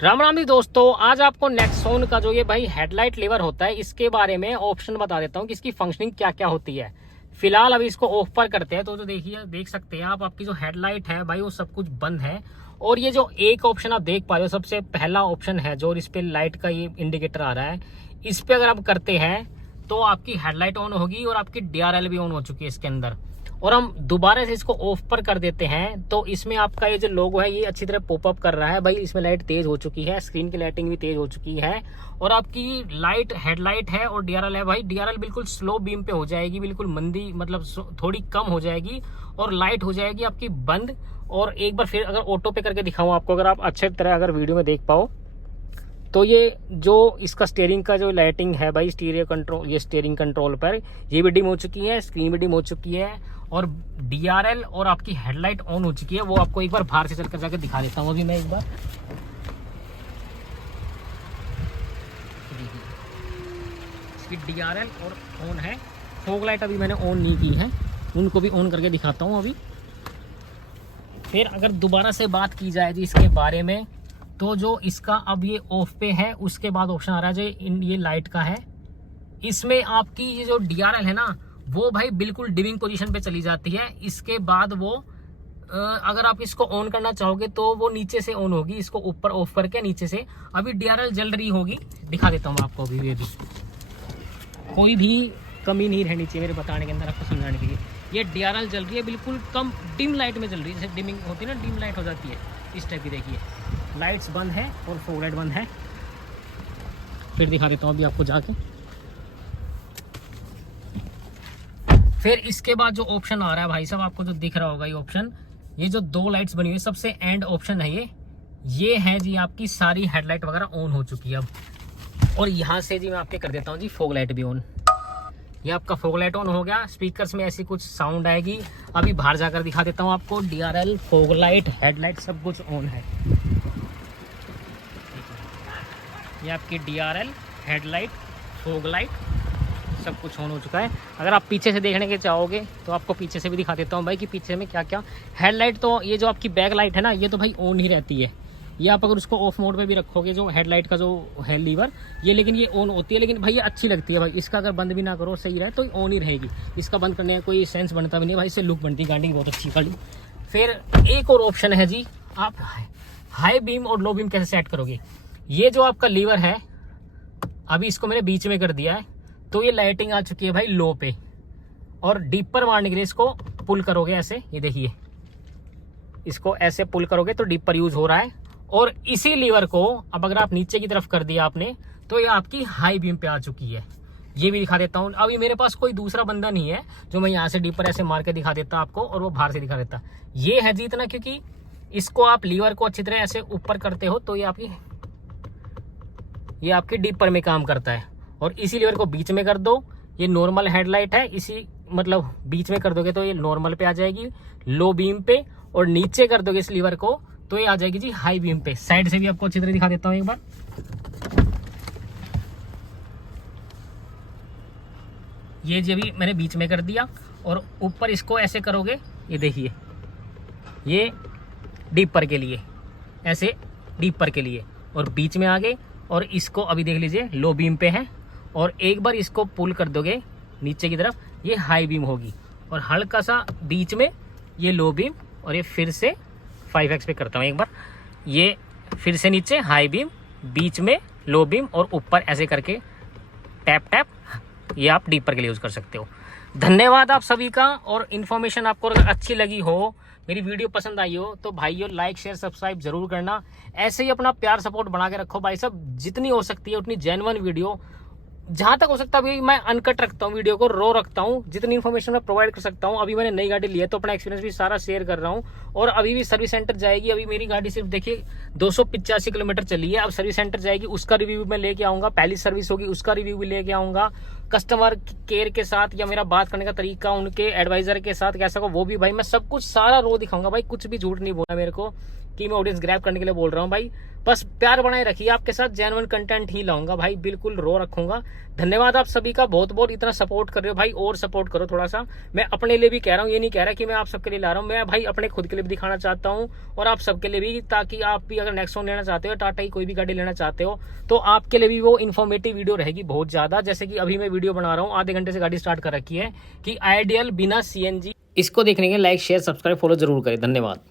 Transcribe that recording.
राम राम जी दोस्तों, आज आपको नेक्सॉन का जो ये भाई हेडलाइट लीवर होता है इसके बारे में ऑप्शन बता देता हूँ कि इसकी फंक्शनिंग क्या क्या होती है। फिलहाल अभी इसको ऑफ पर करते हैं तो जो देखिए देख सकते हैं आप, आपकी जो हेडलाइट है भाई वो सब कुछ बंद है। और ये जो एक ऑप्शन आप देख पा रहे हो, सबसे पहला ऑप्शन है जो इस पे लाइट का ये इंडिकेटर आ रहा है, इस पे अगर आप करते हैं तो आपकी हेडलाइट ऑन होगी और आपकी DRL भी ऑन हो चुकी है इसके अंदर। और हम दोबारा से इसको ऑफ पर कर देते हैं तो इसमें आपका ये जो लोगो है ये अच्छी तरह पॉपअप कर रहा है भाई। इसमें लाइट तेज हो चुकी है, स्क्रीन की लाइटिंग भी तेज हो चुकी है और आपकी लाइट हेडलाइट है और DRL है भाई। DRL बिल्कुल स्लो बीम पे हो जाएगी, बिल्कुल मंदी मतलब थोड़ी कम हो जाएगी और लाइट हो जाएगी आपकी बंद। और एक बार फिर अगर ऑटो पे करके दिखाऊं आपको, अगर आप अच्छे तरह अगर वीडियो में देख पाओ तो ये जो इसका स्टीयरिंग का जो लाइटिंग है भाई, स्टीरियो कंट्रोल, ये स्टीयरिंग कंट्रोल पर ये भी डिम हो चुकी है, स्क्रीन भी डिम हो चुकी है और DRL और आपकी हेडलाइट ऑन हो चुकी है। वो आपको एक बार बाहर से चलकर जाकर दिखा देता हूँ अभी मैं एक बार। इसकी DRL और ऑन है, फॉग लाइट अभी मैंने ऑन नहीं की है, उनको भी ऑन करके दिखाता हूँ अभी। फिर अगर दोबारा से बात की जाए जी इसके बारे में, तो जो इसका अब ये ऑफ पे है उसके बाद ऑप्शन आ रहा है जो ये लाइट का है। इसमें आपकी ये जो DRL है ना वो भाई बिल्कुल डिमिंग पोजीशन पे चली जाती है। इसके बाद वो अगर आप इसको ऑन करना चाहोगे तो वो नीचे से ऑन होगी, इसको ऊपर ऑफ करके नीचे से। अभी DRL जल रही होगी, दिखा देता हूँ आपको अभी। ये भी कोई भी कमी नहीं रहनी चाहिए मेरे बताने के अंदर, आपको समझाने के लिए। ये DRL जल रही है, बिल्कुल कम डिम लाइट में जल रही है, जैसे डिमिंग होती है ना, डिम लाइट हो जाती है इस टाइप की। देखिए लाइट्स बंद है और फॉग लाइट बंद है। फिर दिखा देता हूँ अभी आपको जाके। फिर इसके बाद जो ऑप्शन आ रहा है भाई साहब, आपको जो दिख रहा होगा ये ऑप्शन, ये जो दो लाइट्स बनी हुई है, सबसे एंड ऑप्शन है ये है जी आपकी सारी हेडलाइट वगैरह ऑन हो चुकी है अब। और यहाँ से जी मैं आपके कर देता हूँ जी फॉग लाइट भी ऑन। ये आपका फॉग लाइट ऑन हो गया, स्पीकर्स में ऐसी कुछ साउंड आएगी। अभी बाहर जाकर दिखा देता हूँ आपको। DRL, फॉग लाइट, हेडलाइट सब कुछ ऑन है। ये आपकी DRL, हेडलाइट, फॉग लाइट सब कुछ ऑन हो चुका है। अगर आप पीछे से देखने के चाहोगे तो आपको पीछे से भी दिखा देता हूँ भाई कि पीछे में क्या क्या। हेडलाइट तो ये जो आपकी बैक लाइट है ना ये तो भाई ऑन ही रहती है। ये आप अगर उसको ऑफ मोड पे भी रखोगे जो हेडलाइट का जो है लीवर ये, लेकिन ये ऑन होती है। लेकिन भाई ये अच्छी लगती है भाई, इसका अगर बंद भी ना करो सही रहे तो ऑन ही रहेगी। इसका बंद करने का कोई सेंस बनता भी नहीं भाई, इससे लुक बनती है गाड़ी की बहुत अच्छी गाड़ी। फिर एक और ऑप्शन है जी, आप हाई बीम और लो बीम कैसे सेट करोगे। ये जो आपका लीवर है अभी इसको मैंने बीच में कर दिया है तो ये लाइटिंग आ चुकी है भाई लो पे। और डीपर मारने के लिए इसको पुल करोगे ऐसे, ये देखिए इसको ऐसे पुल करोगे तो डीपर यूज हो रहा है। और इसी लीवर को अब अगर आप नीचे की तरफ कर दिया आपने तो ये आपकी हाई बीम पे आ चुकी है। ये भी दिखा देता हूँ। अभी मेरे पास कोई दूसरा बंदा नहीं है जो मैं यहाँ से डीपर ऐसे मार के दिखा देता आपको और वो बाहर से दिखा देता। ये है जी इतना, क्योंकि इसको आप लीवर को अच्छी तरह ऐसे ऊपर करते हो तो ये आपकी डीपर में काम करता है। और इसी लीवर को बीच में कर दो, ये नॉर्मल हेडलाइट है, इसी मतलब बीच में कर दोगे तो ये नॉर्मल पे आ जाएगी, लो बीम पे। और नीचे कर दोगे इस लीवर को तो ये आ जाएगी जी हाई बीम पे। साइड से भी आपको अच्छी तरह दिखा देता हूँ एक बार। ये जी अभी मैंने बीच में कर दिया और ऊपर इसको ऐसे करोगे, ये देखिए ये डीपर के लिए, ऐसे डीपर के लिए और बीच में आ गए। और इसको अभी देख लीजिए लो बीम पे है और एक बार इसको पुल कर दोगे नीचे की तरफ ये हाई बीम होगी। और हल्का सा बीच में ये लो बीम और ये फिर से 5x पे करता हूँ एक बार, ये फिर से नीचे हाई बीम, बीच में लो बीम और ऊपर ऐसे करके टैप टैप, ये आप डीपर के लिए यूज़ कर सकते हो। धन्यवाद आप सभी का। और इन्फॉर्मेशन आपको अगर अच्छी लगी हो, मेरी वीडियो पसंद आई हो तो भाइयों लाइक शेयर सब्सक्राइब जरूर करना। ऐसे ही अपना प्यार सपोर्ट बना के रखो भाई साहब, जितनी हो सकती है उतनी जेन्युइन वीडियो, जहां तक हो सकता है मैं अनकट रखता हूँ, वीडियो को रो रखता हूँ, जितनी इन्फॉर्मेशन मैं प्रोवाइड कर सकता हूँ। अभी मैंने नई गाड़ी ली है तो अपना एक्सपीरियंस भी सारा शेयर कर रहा हूँ। और अभी भी सर्विस सेंटर जाएगी, अभी मेरी गाड़ी सिर्फ देखिए 285 किलोमीटर चली है। अब सर्विस सेंटर जाएगी, उसका रिव्यू मैं लेके आऊंगा। पहली सर्विस होगी उसका रिव्यू भी लेके आऊंगा। कस्टमर केयर के साथ या मेरा बात करने का तरीका उनके एडवाइजर के साथ कैसा हो वो भी भाई मैं सब कुछ सारा रो दिखाऊंगा भाई, कुछ भी झूठ नहीं बोलना मेरे को। कि मैं ऑडियंस ग्रैब करने के लिए बोल रहा हूँ भाई। बस प्यार बनाए रखिए, आपके साथ जेन्युइन कंटेंट ही लाऊंगा भाई, बिल्कुल रो रखूंगा। धन्यवाद आप सभी का, बहुत बहुत इतना सपोर्ट कर रहे हो भाई, और सपोर्ट करो थोड़ा सा। मैं अपने लिए भी कह रहा हूँ, ये नहीं कह रहा कि मैं आप सबके लिए ला रहा हूँ, मैं भाई अपने खुद के लिए भी दिखाना चाहता हूँ और आप सबके लिए भी, ताकि आप भी अगर नेक्सॉन लेना चाहते हो, टाटा की कोई भी गाड़ी लेना चाहते हो, तो आपके लिए भी वो इन्फॉर्मेटिव वीडियो रहेगी बहुत ज्यादा। जैसे कि अभी मैं वीडियो बना रहा हूँ, आधे घंटे से गाड़ी स्टार्ट कर रखी है कि आइडियल बिना CNG। इसको देखने के लाइक शेयर सब्सक्राइब फॉलो जरूर करें। धन्यवाद।